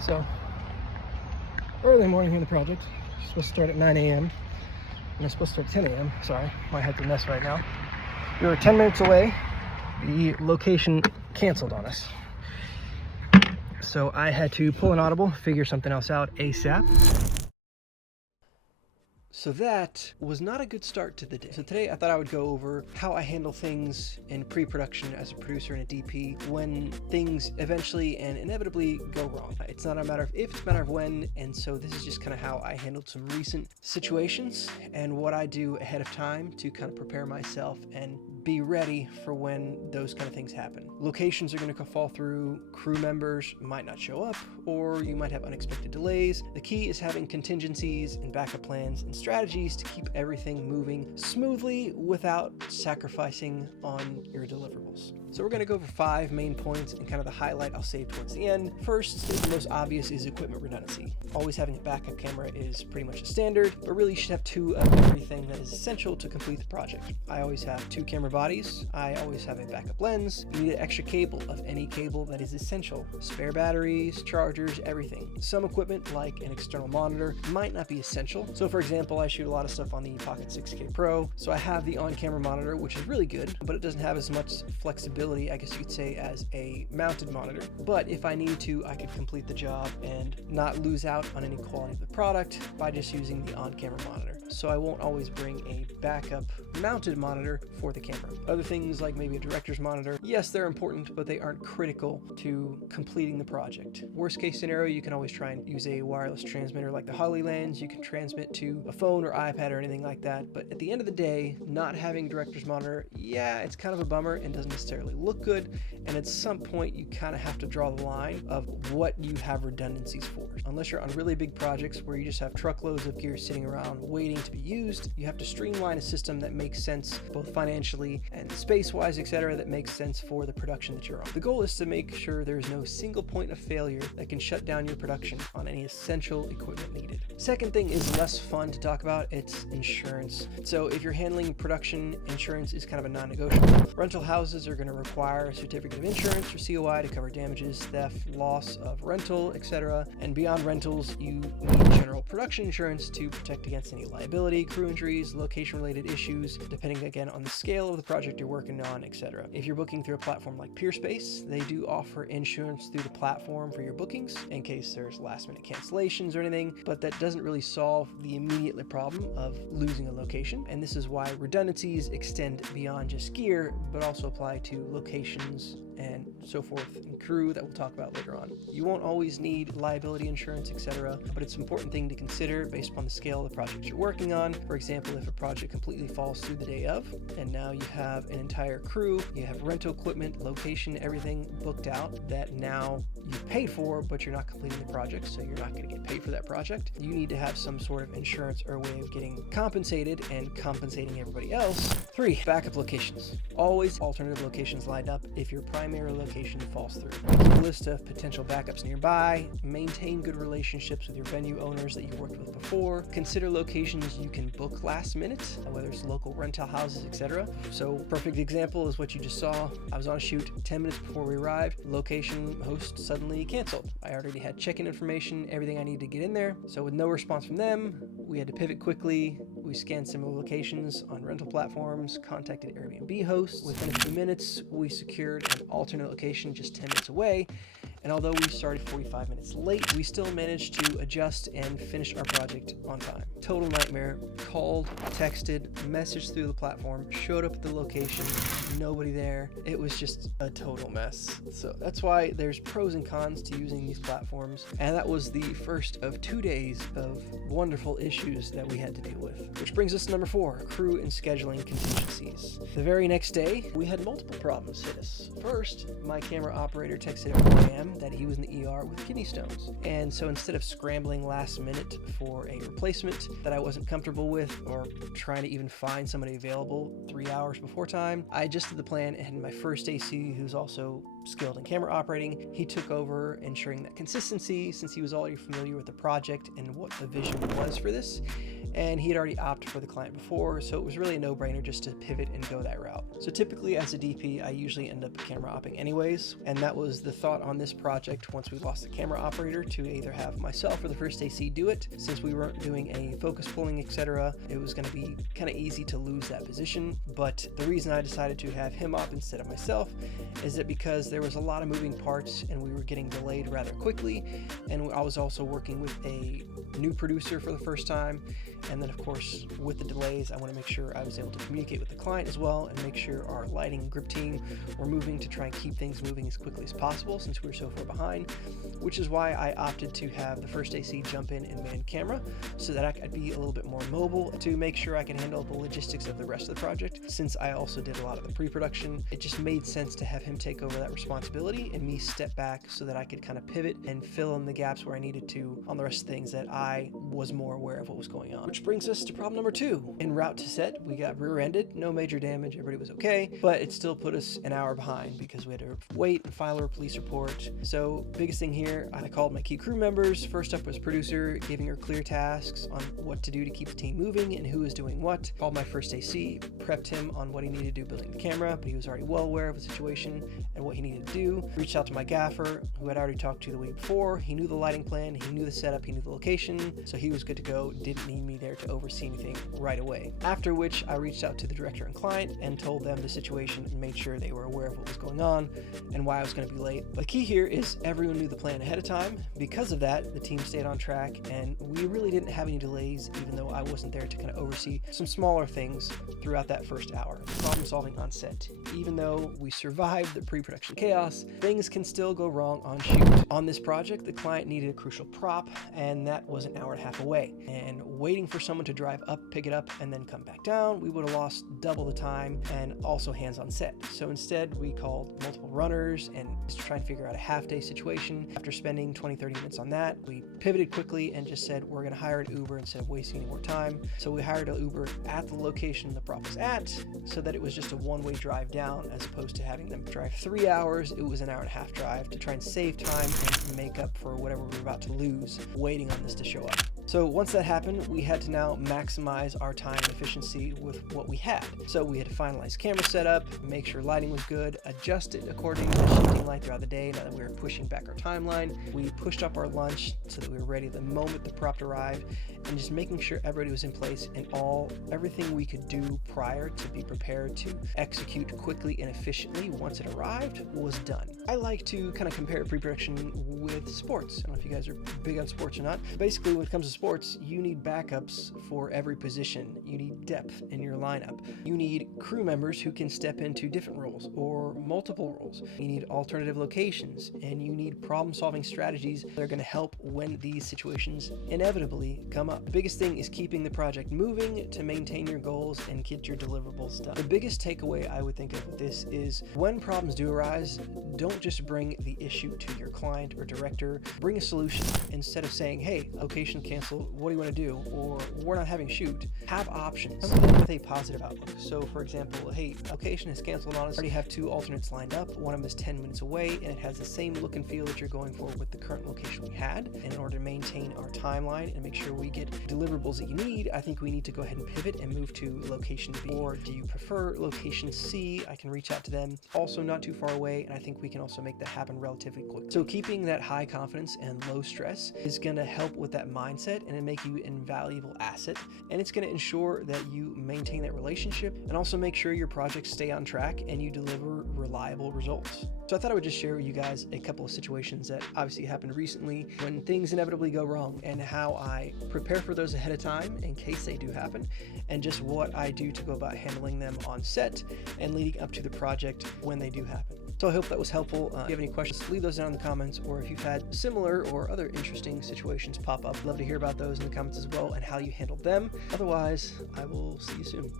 So, early morning here in the project. Supposed to start at 9 a.m. and it's supposed to start at 10 a.m. Sorry, my head's a mess right now. We were 10 minutes away. The location canceled on us. So I had to pull an audible, figure something else out ASAP. So that was not a good start to the day. So today I thought I would go over how I handle things in pre-production as a producer and a DP when things eventually and inevitably go wrong. It's not a matter of if, it's a matter of when, and so this is just kind of how I handled some recent situations and what I do ahead of time to kind of prepare myself and be ready for when those kind of things happen. Locations are going to fall through, crew members might not show up, or you might have unexpected delays. The key is having contingencies and backup plans and strategies to keep everything moving smoothly without sacrificing on your deliverables. So we're going to go over 5 main points and kind of the highlight I'll save towards the end. First, the most obvious is equipment redundancy. Always having a backup camera is pretty much a standard, but really you should have 2 of everything that is essential to complete the project. I always have 2 camera bodies. I always have a backup lens. You need an extra cable of any cable that is essential. Spare batteries, chargers, everything. Some equipment like an external monitor might not be essential. So for example, I shoot a lot of stuff on the Pocket 6K Pro. So I have the on-camera monitor, which is really good, but it doesn't have as much flexibility, I guess you could say, as a mounted monitor. But if I need to, I could complete the job and not lose out on any quality of the product by just using the on-camera monitor. So I won't always bring a backup mounted monitor for the camera. Other things like maybe a director's monitor, yes, they're important, but they aren't critical to completing the project. Worst case scenario, you can always try and use a wireless transmitter like the HoloLens. You can transmit to a phone or iPad or anything like that. But at the end of the day, not having director's monitor, yeah, it's kind of a bummer and doesn't necessarily look good. And at some point, you kind of have to draw the line of what you have redundancies for. Unless you're on really big projects where you just have truckloads of gear sitting around waiting to be used, you have to streamline a system that makes sense both financially and space-wise, etc., that makes sense for the production that you're on. The goal is to make sure there's no single point of failure that can shut down your production on any essential equipment needed. Second thing is less fun to talk about. It's insurance. So if you're handling production, insurance is kind of a non-negotiable. Rental houses are going to require a certificate of insurance or COI to cover damages, theft, loss of rental, etc. And beyond rentals, you need general production insurance to protect against any liability, crew injuries, location-related issues, depending again on the scale of the project you're working on, etc. If you're booking through a platform like Peerspace, they do offer insurance through the platform for your bookings in case there's last-minute cancellations or anything, but that doesn't really solve the immediate problem of losing a location. And this is why redundancies extend beyond just gear, but also apply to locations and so forth, and crew that we'll talk about later on. You won't always need liability insurance, etc., but it's an important thing to consider based upon the scale of the project you're working on. For example, if a project completely falls through the day of, and now you have an entire crew, you have rental equipment, location, everything booked out that now you've paid for, but you're not completing the project, so you're not going to get paid for that project. You need to have some sort of insurance or way of getting compensated and compensating everybody else. 3, backup locations. Always alternative locations lined up if your primary location falls through. Keep a list of potential backups nearby. Maintain good relationships with your venue owners that you've worked with before. Consider locations you can book last minute, whether it's local rental houses, etc. So perfect example is what you just saw. I was on a shoot 10 minutes before we arrived. Location host suddenly canceled. I already had check-in information, everything I needed to get in there. So with no response from them, we had to pivot quickly. We scanned similar locations on rental platforms, contacted Airbnb hosts. Within a few minutes, we secured an alternate location just 10 minutes away. And although we started 45 minutes late, we still managed to adjust and finish our project on time. Total nightmare. Called, texted, messaged through the platform, showed up at the location, nobody there. It was just a total mess. So that's why there's pros and cons to using these platforms. And that was the first of 2 days of wonderful issues that we had to deal with. Which brings us to number 4, crew and scheduling contingencies. The very next day, we had multiple problems hit us. First, my camera operator texted at 4 a.m. that he was in the ER with kidney stones. And so instead of scrambling last minute for a replacement that I wasn't comfortable with, or trying to even find somebody available 3 hours before time, I adjusted the plan and had my first AC, who's also skilled in camera operating. He took over ensuring that consistency, since he was already familiar with the project and what the vision was for this, and he had already opted for the client before, so it was really a no-brainer just to pivot and go that route. So typically as a DP, I usually end up camera opping anyways, and that was the thought on this project once we lost the camera operator, to either have myself or the first AC do it. Since we weren't doing a focus pulling, etc., it was going to be kind of easy to lose that position. But the reason I decided to have him op instead of myself is that because there was a lot of moving parts and we were getting delayed rather quickly, and I was also working with a new producer for the first time. And then of course, with the delays, I want to make sure I was able to communicate with the client as well and make sure our lighting grip team were moving to try and keep things moving as quickly as possible, since we were so far behind, which is why I opted to have the first AC jump in and man camera, so that I could be a little bit more mobile to make sure I could handle the logistics of the rest of the project. Since I also did a lot of the pre-production, it just made sense to have him take over that responsibility and me step back so that I could kind of pivot and fill in the gaps where I needed to on the rest of things that I was more aware of what was going on. Which brings us to problem number 2. En route to set, we got rear-ended, no major damage, everybody was okay, but it still put us an hour behind because we had to wait and file a police report. So biggest thing here, I called my key crew members. First up was producer, giving her clear tasks on what to do to keep the team moving and who is doing what. Called my first AC, prepped him on what he needed to do building the camera, but he was already well aware of the situation and what he needed to do. Reached out to my gaffer, who I'd already talked to the week before. He knew the lighting plan, he knew the setup, he knew the location, so he was good to go, didn't need me there to oversee anything right away. After which, I reached out to the director and client and told them the situation and made sure they were aware of what was going on and why I was going to be late. But the key here is everyone knew the plan ahead of time. Because of that, the team stayed on track and we really didn't have any delays, even though I wasn't there to kind of oversee some smaller things throughout that first hour. Problem solving on set. Even though we survived the pre-production chaos, things can still go wrong on shoot. On this project, the client needed a crucial prop, and that was an hour and a half away. And waiting for someone to drive up, pick it up, and then come back down, we would have lost double the time and also hands on set. So instead, we called multiple runners and just try and figure out a half-day situation. After spending 20-30 minutes on that, we pivoted quickly and just said we're going to hire an Uber instead of wasting any more time. So we hired an Uber at the location the prop was at, so that it was just a one-way drive down as opposed to having them drive 3 hours. It was an hour and a half drive to try and save time and make up for whatever we were about to lose waiting on this to show up. So once that happened, we had to now maximize our time and efficiency with what we had. So we had to finalize camera setup, make sure lighting was good, adjust it according to the shifting light throughout the day now that we were pushing back our timeline. We pushed up our lunch so that we were ready the moment the prop arrived, and just making sure everybody was in place and everything we could do prior to be prepared to execute quickly and efficiently once it arrived was done. I like to kind of compare pre-production with sports. I don't know if you guys are big on sports or not. Basically, when it comes to sports, you need backups for every position. You need depth in your lineup. You need crew members who can step into different roles or multiple roles. You need alternative locations, and you need problem-solving strategies that are going to help when these situations inevitably come up. The biggest thing is keeping the project moving to maintain your goals and get your deliverables done. The biggest takeaway I would think of with this is when problems do arise, don't just bring the issue to your client or director. Bring a solution. Instead of saying, hey, location canceled, what do you want to do? Or we're not having shoot. Have options. Something with a positive outlook. So for example, hey, location is canceled on us. I already have 2 alternates lined up. One of them is 10 minutes away and it has the same look and feel that you're going for with the current location we had. And in order to maintain our timeline and make sure we get deliverables that you need, I think we need to go ahead and pivot and move to location B. Or do you prefer location C? I can reach out to them. Also not too far away, and I think we can also make that happen relatively quick. So keeping that high confidence and low stress is going to help with that mindset and make you an invaluable asset. And it's going to ensure that you maintain that relationship and also make sure your projects stay on track and you deliver reliable results. So I thought I would just share with you guys a couple of situations that obviously happened recently when things inevitably go wrong, and how I prepare for those ahead of time in case they do happen, and just what I do to go about handling them on set and leading up to the project when they do happen. So I hope that was helpful. If you have any questions, leave those down in the comments, or if you've had similar or other interesting situations pop up, I'd love to hear about those in the comments as well and how you handled them. Otherwise, I will see you soon.